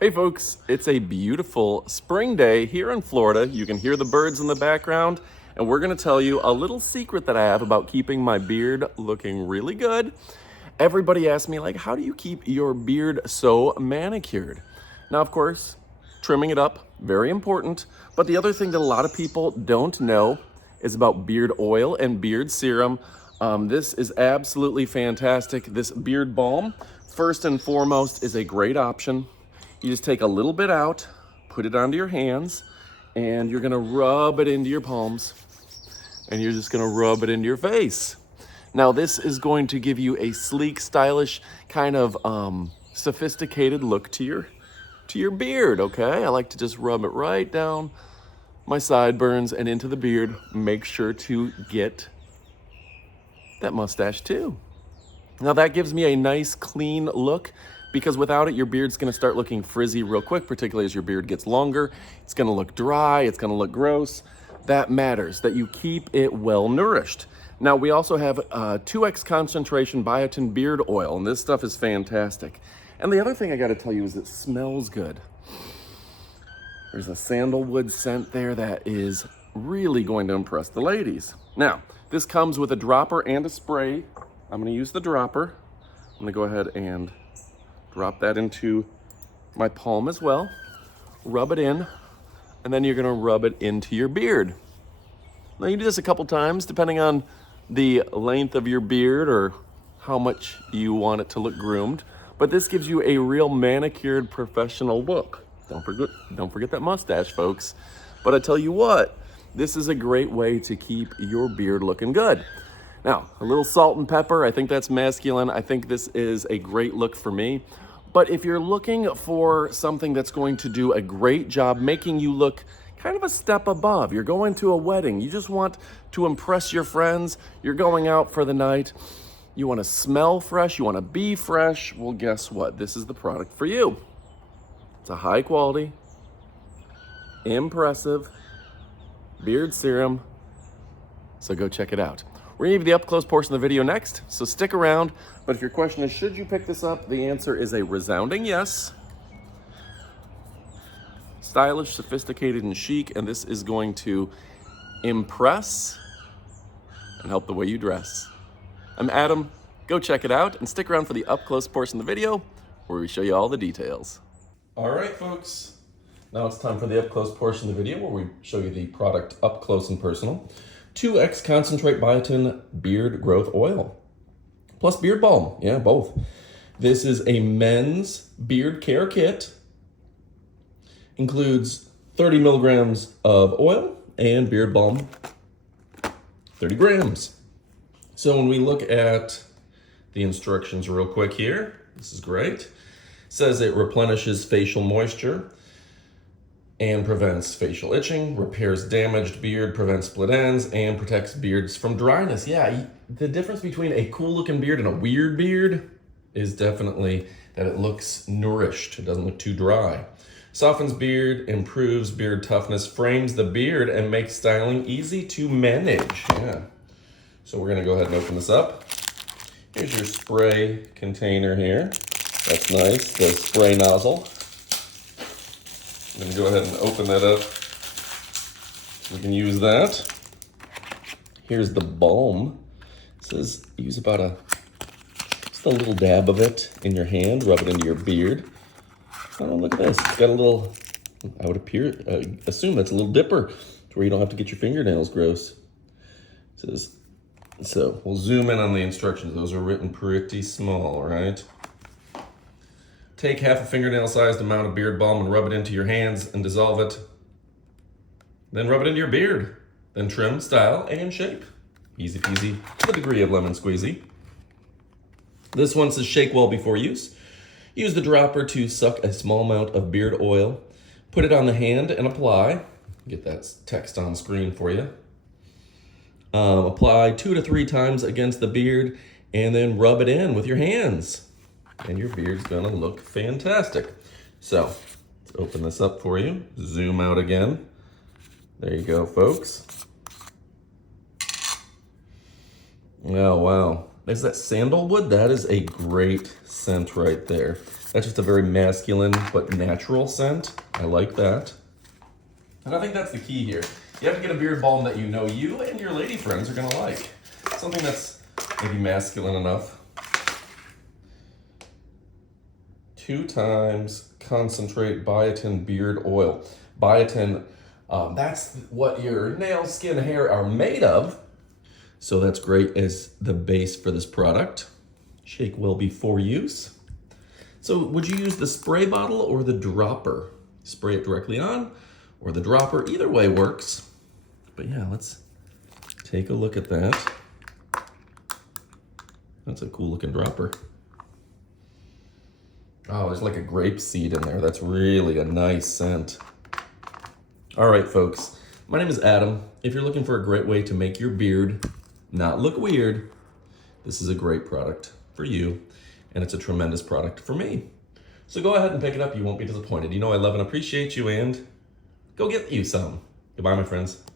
Hey folks, it's a beautiful spring day here in Florida. You can hear the birds in the background, and we're gonna tell you a little secret that I have about keeping my beard looking really good. Everybody asks me, like, how do you keep your beard so manicured? Now, of course, trimming it up, very important. But the other thing that a lot of people don't know is about beard oil and beard serum. This is absolutely fantastic. This beard balm, first and foremost, is a great option. You just take a little bit out, put it onto your hands, and you're gonna rub it into your palms, and you're just gonna rub it into your face. Now, this is going to give you a sleek, stylish, kind of sophisticated look to your beard, okay? I like to just rub it right down my sideburns and into the beard. Make sure to get that mustache too. Now that gives me a nice clean look, because without it, your beard's gonna start looking frizzy real quick, particularly as your beard gets longer. It's gonna look dry, it's gonna look gross. That matters, that you keep it well nourished. Now we also have 2x concentration biotin beard oil, and this stuff is fantastic. And the other thing I gotta tell you is it smells good. There's a sandalwood scent there that is really going to impress the ladies. Now, this comes with a dropper and a spray. I'm gonna use the dropper. I'm gonna go ahead and drop that into my palm as well. Rub it in, and then you're gonna rub it into your beard. Now you do this a couple times, depending on the length of your beard or how much you want it to look groomed. But this gives you a real manicured professional look. Don't forget that mustache, folks. But I tell you what, this is a great way to keep your beard looking good. Now, a little salt and pepper, I think that's masculine. I think this is a great look for me. But if you're looking for something that's going to do a great job making you look kind of a step above, you're going to a wedding, you just want to impress your friends, you're going out for the night, you want to smell fresh, you want to be fresh, well, guess what? This is the product for you. It's a high quality, impressive beard serum, so go check it out. We're gonna give you the up close portion of the video next, so stick around. But if your question is, should you pick this up? The answer is a resounding yes. Stylish, sophisticated, and chic, and this is going to impress and help the way you dress. I'm Adam. Go check it out and stick around for the up close portion of the video where we show you all the details. All right, folks. Now it's time for the up close portion of the video where we show you the product up close and personal. 2x concentrate biotin beard growth oil plus beard balm. Yeah, both. This is a men's beard care kit. Includes 30 milligrams of oil and beard balm, 30 grams. So when we look at the instructions real quick here, this is great. It says it replenishes facial moisture and prevents facial itching, repairs damaged beard, prevents split ends, and protects beards from dryness. Yeah, the difference between a cool looking beard and a weird beard is definitely that it looks nourished. It doesn't look too dry. Softens beard, improves beard toughness, frames the beard, and makes styling easy to manage. Yeah. So we're gonna go ahead and open this up. Here's your spray container here. That's nice, the spray nozzle. I'm gonna go ahead and open that up so we can use that. Here's the balm. It says use about just a little dab of it in your hand, rub it into your beard. Oh, look at this. It's got a little, I would assume that's a little dipper to where you don't have to get your fingernails gross. It says, so we'll zoom in on the instructions. Those are written pretty small, right? Take half a fingernail-sized amount of beard balm and rub it into your hands and dissolve it. Then rub it into your beard. Then trim, style, and shape. Easy peasy, to the degree of lemon squeezy. This one says shake well before use. Use the dropper to suck a small amount of beard oil. Put it on the hand and apply. Get that text on screen for you. Apply 2 to 3 times against the beard and then rub it in with your hands. And your beard's gonna look fantastic. So, let's open this up for you. Zoom out again. There you go, folks. Oh, wow. Is that sandalwood? That is a great scent right there. That's just a very masculine but natural scent. I like that. And I think that's the key here. You have to get a beard balm that you know you and your lady friends are gonna like. Something that's maybe masculine enough. 2 times concentrate biotin beard oil. Biotin, that's what your nails, skin, hair are made of. So that's great as the base for this product. Shake well before use. So would you use the spray bottle or the dropper? Spray it directly on or the dropper, either way works. But yeah, let's take a look at that. That's a cool looking dropper. Oh, there's like a grape seed in there. That's really a nice scent. All right, folks. My name is Adam. If you're looking for a great way to make your beard not look weird, this is a great product for you, and it's a tremendous product for me. So go ahead and pick it up. You won't be disappointed. You know I love and appreciate you, and go get you some. Goodbye, my friends.